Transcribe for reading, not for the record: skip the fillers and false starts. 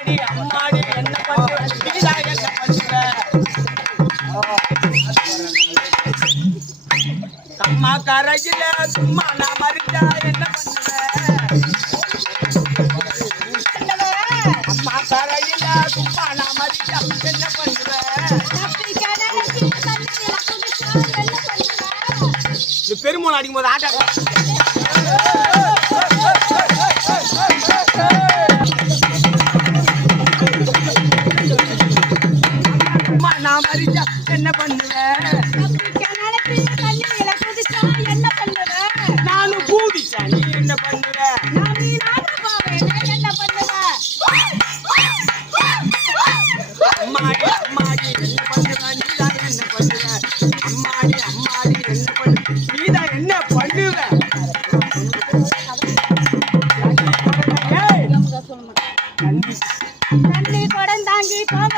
அம்மாடி என்ன பண்ணுவ நீதான் என்ன பண்ணுவ அம்மா கரையில சும்மா நான் மறிச்சா என்ன பண்ணுவேன் அம்மா கரையில சும்மா நான் மறிச்சா என்ன பண்ணுவேன் பெருமோன் அடிக்கும் போது ஆட்டா அம்மா நான் மறிச்சா என்ன பண்ணுவேன் நானும் பூதிச்சா நீ என்ன பண்ணுவ அம்மாடி அம்மாடி என்ன பண்ணுவ நீதான் என்ன பண்ணுவ அம்மாடி அம்மாடி என்ன பண்ணு நீதான் என்ன பண்ணுவ தண்ணி படம் தாங்கி போக